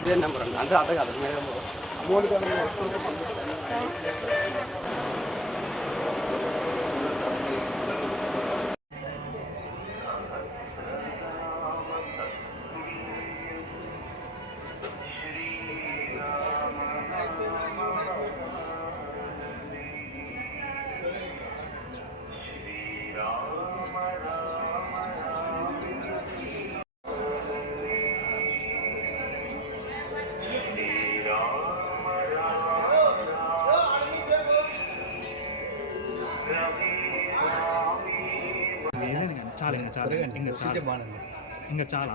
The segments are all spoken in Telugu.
ఇదే నెంబర్ అండి, అంటే అదే కాదు మేడం అమౌంట్ కదా వస్తుంటే పంపిస్తాను. చాలా ఇంకా చాలా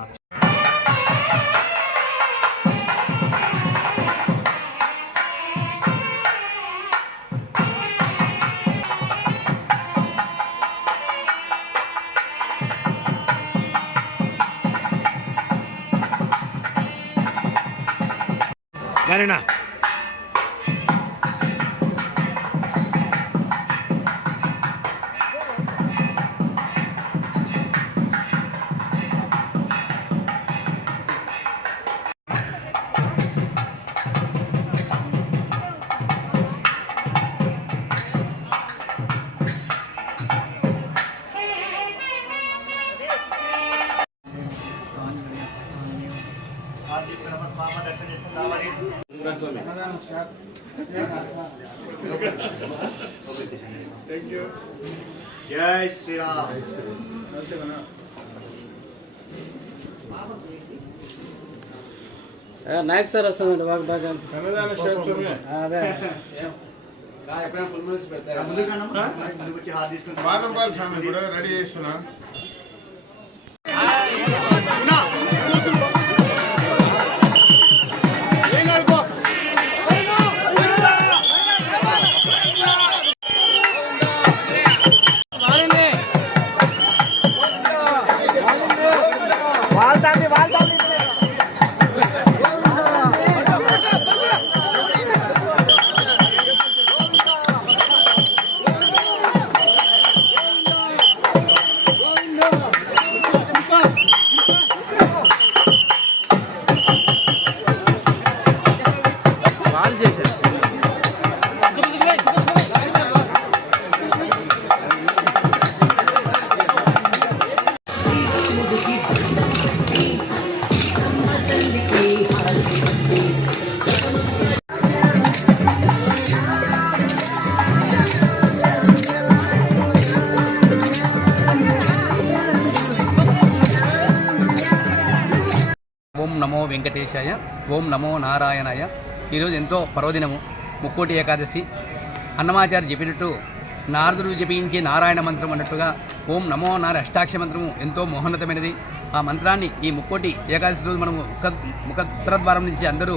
గారేనా जय श्री राम। నాయక్ సార్ వస్తుంది బాగా రెడీ చేస్తున్నా ఓం నమో వెంకటేశాయ, ఓం నమో నారాయణాయ. ఈరోజు ఎంతో పర్వదినము, ముక్కోటి ఏకాదశి. అన్నమాచార్య చెప్పినట్టు నారదుడు జపించే నారాయణ మంత్రం అన్నట్టుగా ఓం నమో నారాయణ అష్టాక్ష మంత్రము ఎంతో మహోన్నతమైనది. ఆ మంత్రాన్ని ఈ ముక్కోటి ఏకాదశి రోజు మనము ముఖ ఉత్తరద్వారం నుంచి అందరూ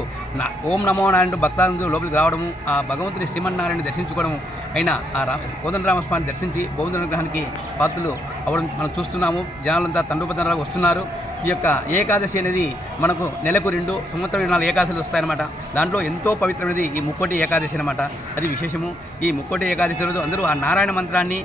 ఓం నమో నారాయణ భక్తాలందరూ లోపలికి రావడము, ఆ భగవంతుని శ్రీమన్నారాయణ దర్శించుకోవడము అయినా ఆ కోదండరామస్వామిని దర్శించి బౌద్ధ అనుగ్రహానికి పాత్రలు అవడం మనం చూస్తున్నాము. జనాలంతా తండోపతండాలుగా వస్తున్నారు. ఈ యొక్క ఏకాదశి అనేది మనకు నెలకు 2 సంవత్సరం 24 ఏకాదశులు వస్తాయన్నమాట. దాంట్లో ఎంతో పవిత్రమైనది ఈ ముక్కోటి ఏకాదశి అనమాట. అది విశేషము. ఈ ముక్కోటి ఏకాదశి రోజు అందరూ ఆ నారాయణ మంత్రాన్ని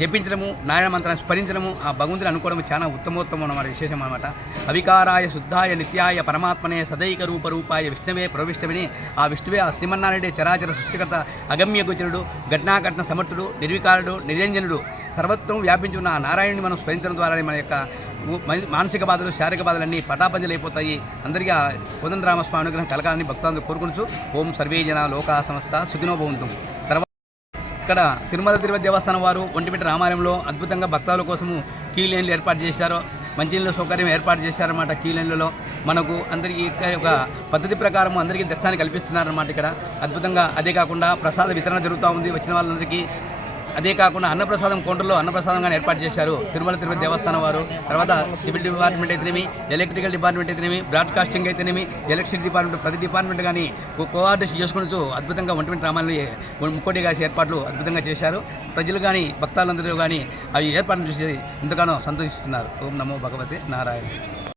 జపించడము, నారాయణ మంత్రాన్ని స్మరించడము, ఆ భగవంతుని అనుకోవడం చాలా ఉత్తమోత్తమం అన్నమాట, విశేషం అనమాట. అవికారాయ శుద్ధాయ నిత్యాయ పరమాత్మనే సదైక రూపాయ విష్ణువే ప్రవిష్టమిని, ఆ విష్ణువే ఆ శ్రీమన్నారాయణుడే చరాచర సృష్టికర్త, అగమ్య గోచరుడు, ఘటనాఘటన సమర్థుడు, నిర్వికారుడు, నిరంజనుడు, సర్వత్వం వ్యాపించి ఉన్న ఆ నారాయణుని మనం స్మరించడం ద్వారా మన యొక్క మానసిక బాధలు, శారీరక బాధలన్నీ పటాపంచలైపోతాయి. అందరికీ ఆ కోదండరామస్వామి అనుగ్రహం కలగాలని భక్తులందరూ కోరుకుంటూ ఓం సర్వే జన లోకా సమస్త సుఖినో భవంతు. తర్వాత ఇక్కడ తిరుమల తిరుపతి దేవస్థానం వారు ఒంటిమిట్ట రామాలయంలో అద్భుతంగా భక్తుల కోసము క్యూ లైన్లు ఏర్పాటు చేశారు. మంచినీళ్ళ సౌకర్యం ఏర్పాటు చేశారన్నమాట. క్యూ లైన్లలో మనకు అందరికీ ఒక పద్ధతి ప్రకారం అందరికీ దర్శనాన్ని కల్పిస్తున్నారన్నమాట ఇక్కడ అద్భుతంగా. అదే కాకుండా ప్రసాద వితరణ జరుగుతూ ఉంది వచ్చిన వాళ్ళందరికీ. అదే కాకుండా అన్నప్రసాదం కౌంటర్లో అన్నప్రసాదంగా ఏర్పాటు చేశారు తిరుమల తిరుపతి దేవస్థానం వారు. తర్వాత సివిల్ డిపార్ట్మెంట్ అయితేనేమి, ఎలక్ట్రికల్ డిపార్ట్మెంట్ అయితేనేమి, బ్రాడ్కాస్టింగ్ అయితేనేమి, ఎలక్ట్రిసిటీ డిపార్ట్మెంట్, ప్రతి డిపార్ట్మెంట్ కానీ కోఆర్డినేషన్ చేసుకుని అద్భుతంగా ఒంటిమిట్ట రామాలయంలో ముక్కోటి ఏకాదశి ఏర్పాట్లు అద్భుతంగా చేశారు. ప్రజలు కానీ భక్తులందరూ కానీ అవి ఏర్పాట్లు చూసి ఎంతగానో సంతోషిస్తున్నారు. ఓం నమో భగవతే నారాయణ.